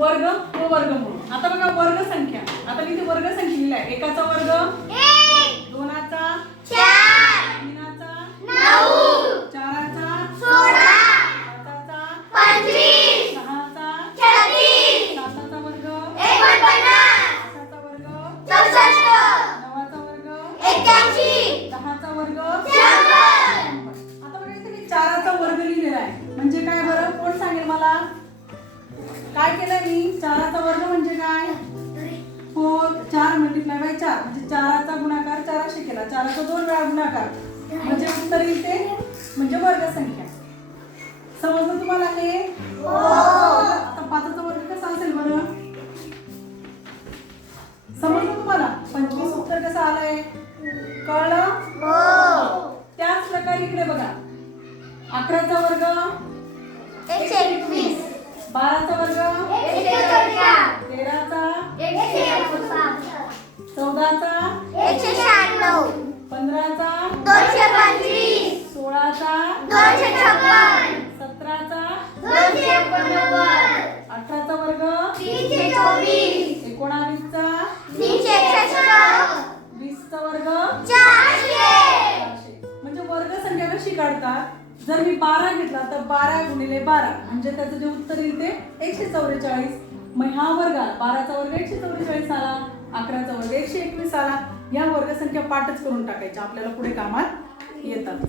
वर्ग व वर्गमूळ. आता बघा वर्ग संख्या. आता मी इथे वर्ग संख्या लिहिली आहे. एकाचा वर्ग 1, दोनाचा 4, तीनाचा 9, चाराचा 16, पाचाचा 25, सहाचा 36, साताचा वर्ग 49, आठाचा वर्ग 64, नवाचा वर्ग 81, दहाचा वर्ग 100. आता बघा इथे मी चाराचा वर्ग लिहिलेला आहे. म्हणजे काय बरं, कोण सांगेल मला? काय केलंय मी? चाराचा वर्ग म्हणजे काय? 4 मल्टिप्लाय बाय 4 म्हणजे चाराचा गुणाकार 400 केला. चाराचा 2 वेळा गुणाकार म्हणजे उत्तर येते म्हणजे वर्ग संख्या. समजलं तुम्हाला हे? हो. आता 5चा वर्ग कसा असेल बरं? समजलं तुम्हाला? 25 उत्तर कसं आलंय? कळलं? हो. त्याच प्रकारे इकडे बघा. 11चा वर्ग 121, 12चा वर्ग 114, 13चा 159, 14चा 196, 15चा 225, 16चा 256, 17चा 289, 18चा वर्ग 324, 19चा 361, 20चा वर्ग 400. म्हणजे वर्ग संख्या कशी काढतात? जर मी 12 घेतला तर 12 गुणिले 12 म्हणजे त्याचं जे उत्तर येईल ते 144. मग हा वर्ग 12चा वर्ग 144 आला, 11चा वर्ग 121 आला. या वर्ग संख्या पाठच करून टाकायच्या, आपल्याला पुढे कामात येतात.